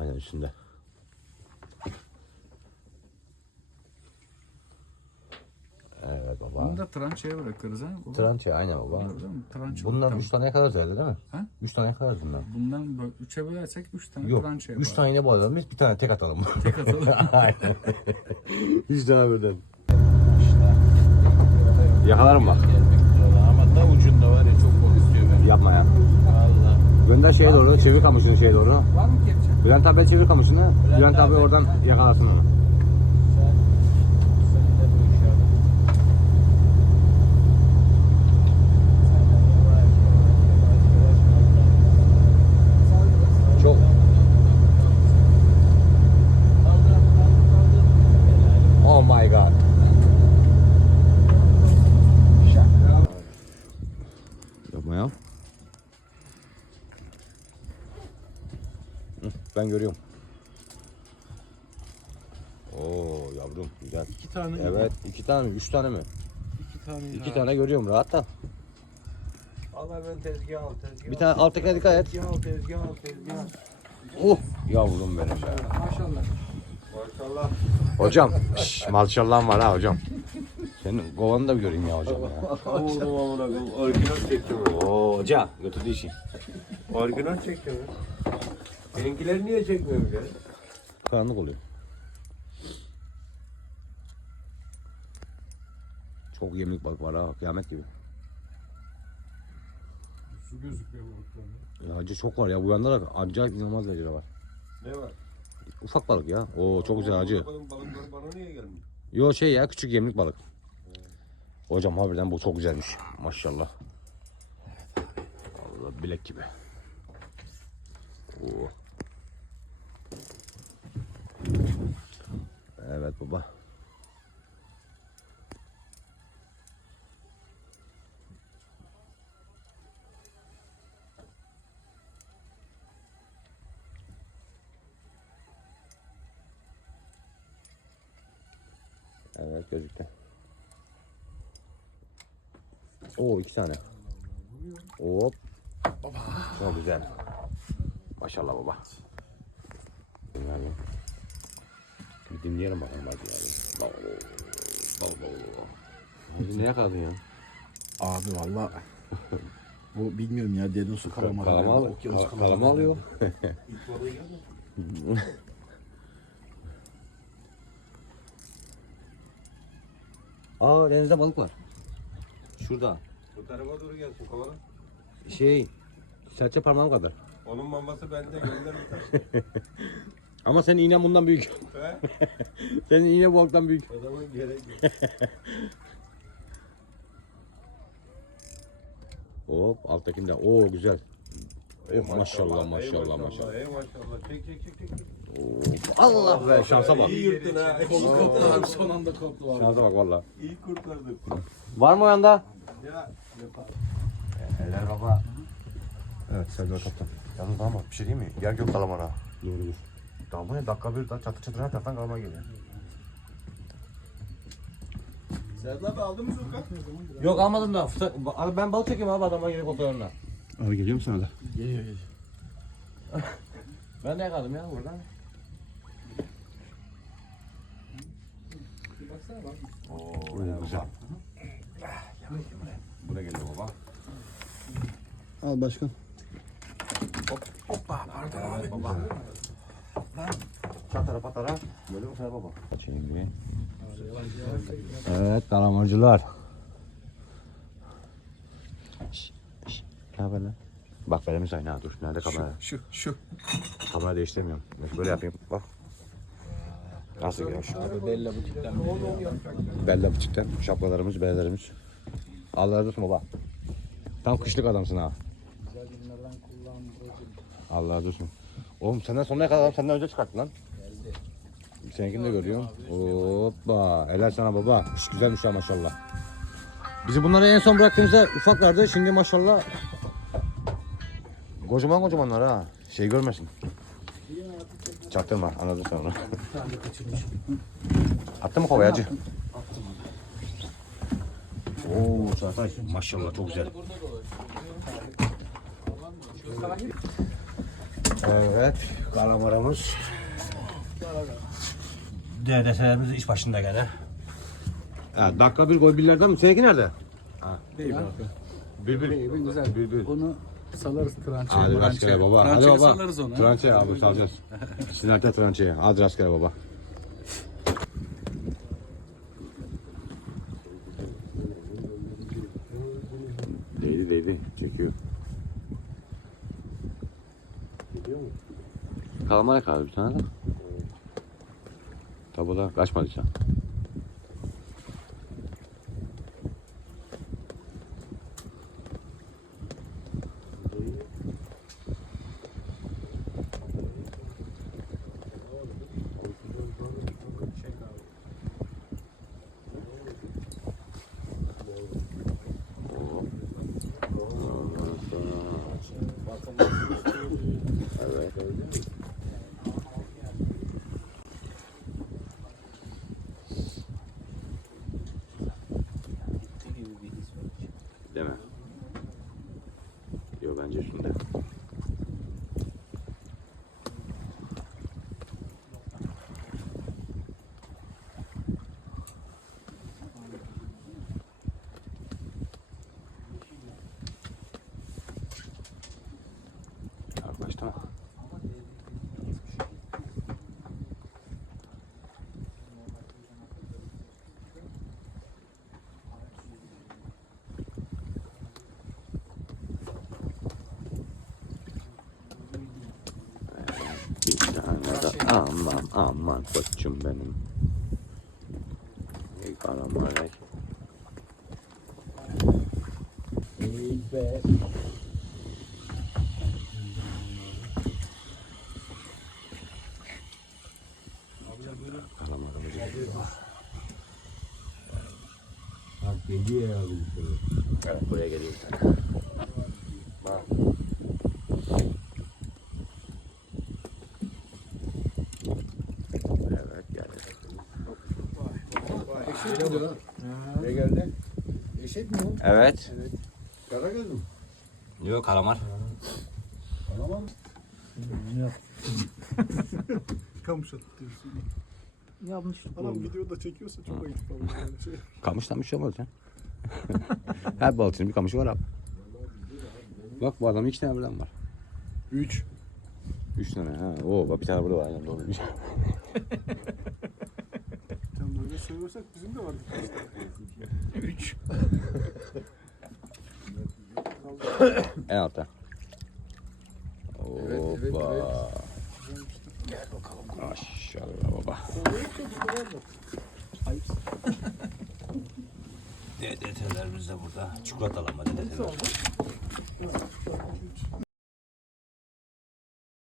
Aynen üstünde. Evet baba. Bunu da trançaya bırakırız ha. baba. Trançya aynen baba. Değil mi? Trança. Bundan Tamam. 3 tane kadar geldi değil mi? Ha? 3 tane kadar bundan. Bundan böyle üçe bölersek üç tane Yok. trançaya 3 tane yine boğazalım biz bir tane tek atalım. Tek atalım. Aynen. 3 tane birden. Yakalarım bak. Ama da ucunda var ya çok bol istiyor ben. Yapma ya. Valla. Gönder şeye doğru, çevir kamışını şeye doğru. Var mı kepçe? Bülent abi çevir kamışını. Bülent, abi, abi. oradan yakalasın onu. Sen, sen de bu işi yap. Çok. Oh my god. Yapma ya. Hı, Ben görüyorum. Oo yavrum güzel. İki tane. Evet iki tane mi? Üç tane mi? İki tane. İki tane görüyorum rahat da. Allah ben tezgah al tezgah Bir tane alttakine dikkat et. Tezgah al tezgah al tezgah. Oh yavrum benim be. Maşallah. Maşallah. Hocam şş, maşallahım var ha hocam. Senin kovanı da bir göreyim ya hocam ya. Oldum amına koyayım. Orijinal çektim. Oo hoca götürdü işi. Orijinal çektim. Seninkileri niye çekmiyorum ya? Karanlık oluyor. Çok yemlik balık var ha kıyamet gibi. Su gözüküyor balıklarında. Ya hacı çok var ya bu yanda da acayip inanılmaz derecede var. Ne var? Ufak balık ya. Oo çok güzel hacı. Bakalım balıklar bana niye gelmiyor? Yo şey ya küçük yemlik balık. Hocam harbiden bu çok güzelmiş. Maşallah. Allah bilek gibi. Oo. Evet baba. Evet gözüktü. Oo iki tane. Hop. Baba. Çok güzel. Maşallah baba. Yani. Bir dinleyelim bakalım hadi yani. Hadi ne yakaladın ya? Abi valla bu bilmiyorum ya derin su kalamadı. Kalama alıyor. Okyanus Kal- Kalama alıyor. Aa denizde balık var. Şurada. Bu tarafa doğru gelsin kovala. Şey serçe parmağım kadar. Onun maması bende gönder bir taş. Ama senin iğnen bundan büyük. He? senin iğne bu büyük. O zaman gerek yok. Hop alttakinde. Oo güzel. Ey Oh maşallah maşallah maşallah. Ey maşallah. Çek çek çek çek. Allah be şansa bak. İyi yırttın ha. Kolu koptu abi son anda koptu abi. Şansa bak valla. İyi kurtardın. Var mı o yanda? Ya. Eller baba. Evet Serdar Kaptan. Yalnız damat bir şey değil mi? Yer gök kalamara. Dur dur. Daha bu ne dakika bir daha çatır çatır her taraftan kalamar geliyor. Serdar abi aldın mı Sulkan? Yok almadım da. Fıta- Abi ben balık çekiyorum abi adama gelip oturuyorlar. Abi geliyor mu sana da? Geliyor geliyor. Ben de yakaladım ya buradan. Baksana bak. Oo güzel. Buraya geliyor baba. Al başkan. Evet baba. Çatara patara. Görüyor musun baba? Şimdi. Evet şş. Ne haber lan? Bak belimiz aynı ha dur. Nerede kamera? Şu şu. Kamera değiştirmiyorum. Böyle yapayım. Bak. Nasıl giriyor? Abi Bella butikten. Bella butikten. Şapkalarımız, berelerimiz. Allah razı olsun baba. Tam kışlık adamsın ha. Allah razı olsun. Oğlum senden sonuna kadar adam senden önce çıkarttı lan. Seninkini de görüyorum. Hoppa. Helal sana baba. İş güzelmiş ha maşallah. Bizi bunları en son bıraktığımızda ufaklardı. Şimdi maşallah kocaman kocamanlar ha. Şey görmesin. Çaktırma anladın sen onu. Bir tane kaçırmış. Attın mı kovaya? Oo Çağatay maşallah çok güzel. Evet, kalamaramız. DDS'lerimiz iş başında gene. Evet, dakika bir gol birlerden mi? Seninki nerede? Değil abi. Bülbül. Değil, güzel. Bülbül. Onu salarız trançaya. Hadi rastgele baba. Hadi baba. salarız onu. Trançaya abi salacağız. Sinirte trançaya. Hadi rastgele baba. Değdi değdi. Çekiyor. Kalamara kaldı bir tane de. Tabi o da kaçmadı. Evet. Yok bence üstünde. Yaklaştı mı? Bir tane de aman aman koçum benim. Ey karamalay. Karamalay. Bak geliyor ya bu sefer. Evet buraya geliyor bir tane. Evet geldi. Mi? Ne geldi? Eşek mi o? Evet. Karagöz mü? Yok kalamar. Tamam. Kamış at diyorsun. Yanlış. Adam videoda çekiyorsa çok ayıp falan. böyle şey. Kamıştan bir şey olmaz ya. Her balıkçının bir kamışı var abi. Bak bu adamın iki tane birden var. Üç. Üç tane ha. Oo bak bir tane burada var. Yani doğru. Söylüyorsak bizim de var. Üç. En altta. Evet, evet, Hoppa. evet. Gel bakalım. Maşallah baba. DDT'lerimiz de burada. Çikolatalı ama DDT'ler.